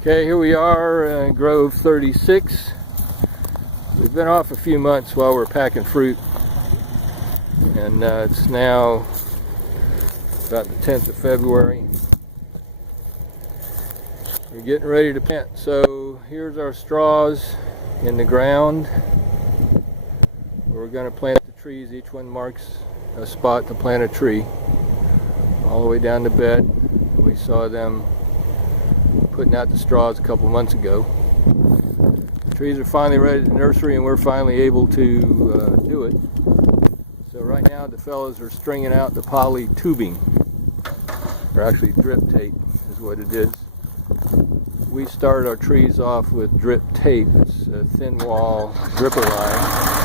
Okay, here we are, Grove 36. We've been off a few months while we're packing fruit, and it's now about the 10th of February. We're getting ready to plant. So here's our straws in the ground. We're going to plant the trees. Each one marks a spot to plant a tree all the way down the bed. We saw them putting out the straws a couple months ago. The trees are finally ready to nursery, and we're finally able to do it. So right now the fellows are stringing out the poly tubing, or actually drip tape is what it is. We start our trees off with drip tape. It's a thin wall dripper line.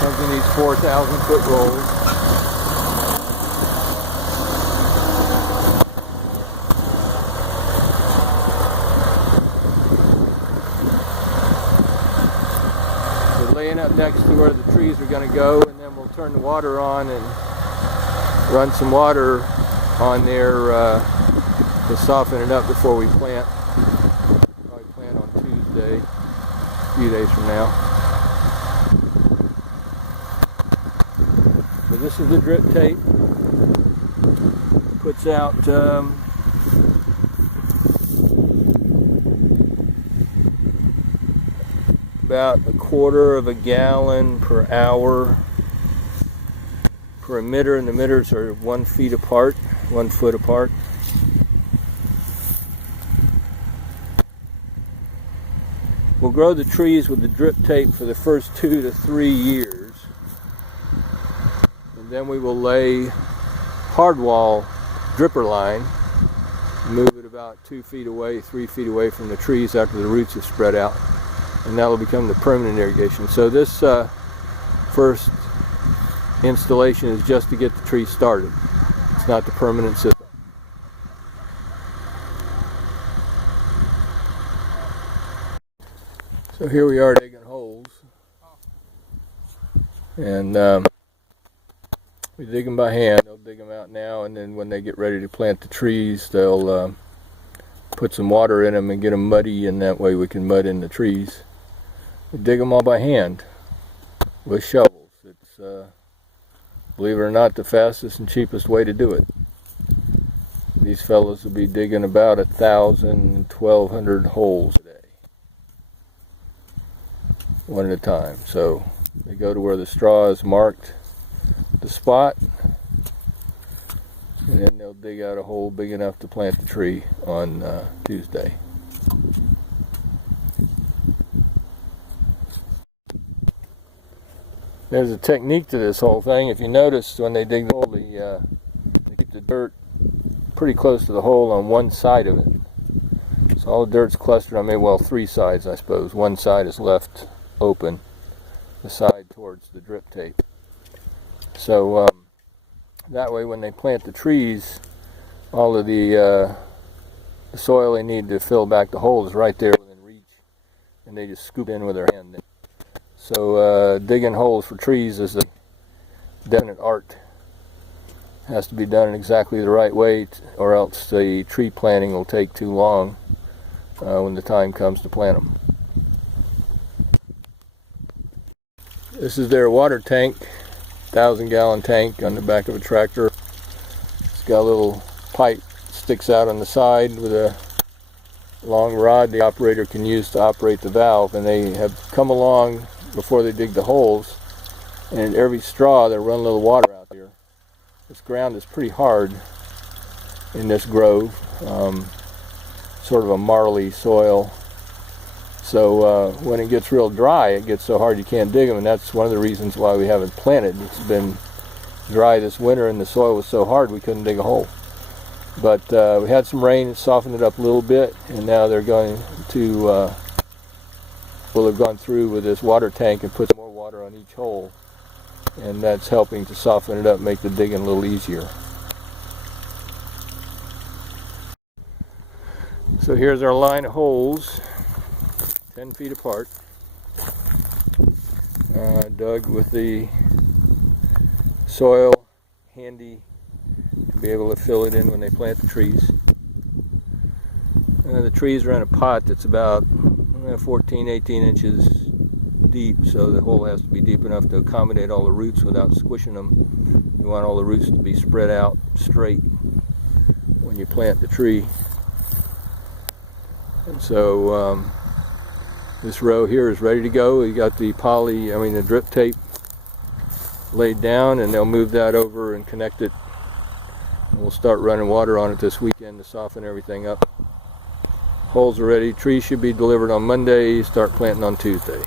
Comes in these 4,000 foot rolls. We're laying up next to where the trees are going to go, and then we'll turn the water on and run some water on there to soften it up before we plant. Probably plant on Tuesday, a few days from now. So this is the drip tape. Puts out about 1/4 of a gallon per hour per emitter, and the emitters are 1 foot apart. We'll grow the trees with the drip tape for the first 2 to 3 years. Then we will lay hardwall dripper line, move it about 2 feet away, 3 feet away from the trees after the roots have spread out, and that will become the permanent irrigation. So this first installation is just to get the tree started. It's not the permanent system. So here we are digging holes, and we dig them by hand. They'll dig them out now, and then when they get ready to plant the trees, they'll put some water in them and get them muddy, and that way we can mud in the trees. We dig them all by hand with shovels. It's, believe it or not, the fastest and cheapest way to do it. These fellows will be digging about 1,000, 1,200 holes a day, one at a time. So they go to where the straw is marked, the spot, and then they'll dig out a hole big enough to plant the tree on Tuesday. There's a technique to this whole thing. If you notice, when they dig the hole, they keep the dirt pretty close to the hole on one side of it. So all the dirt's clustered on, well, 3 sides, I suppose. One side is left open, the side towards the drip tape. So that way when they plant the trees, all of the soil they need to fill back the hole is right there within reach, and they just scoop in with their hand. So digging holes for trees is a definite art. It has to be done in exactly the right way, or else the tree planting will take too long when the time comes to plant them. This is their water tank. 1,000-gallon tank on the back of a tractor. It's got a little pipe sticks out on the side with a long rod the operator can use to operate the valve, and they have come along before they dig the holes, and in every straw they run a little water out here. This ground is pretty hard in this grove, sort of a marly soil. So when it gets real dry, it gets so hard you can't dig them, and that's one of the reasons why we haven't planted. It's been dry this winter, and the soil was so hard we couldn't dig a hole. But we had some rain, it softened it up a little bit, and now they're going to, they've gone through with this water tank and put some more water on each hole, and that's helping to soften it up, make the digging a little easier. So here's our line of holes, 10 feet apart, dug with the soil handy to be able to fill it in when they plant the trees. The trees are in a pot that's about 14, 18 inches deep, so the hole has to be deep enough to accommodate all the roots without squishing them. You want all the roots to be spread out straight when you plant the tree. And so this row here is ready to go. We got the the drip tape laid down, and they'll move that over and connect it. And we'll start running water on it this weekend to soften everything up. Holes are ready. Trees should be delivered on Monday. Start planting on Tuesday.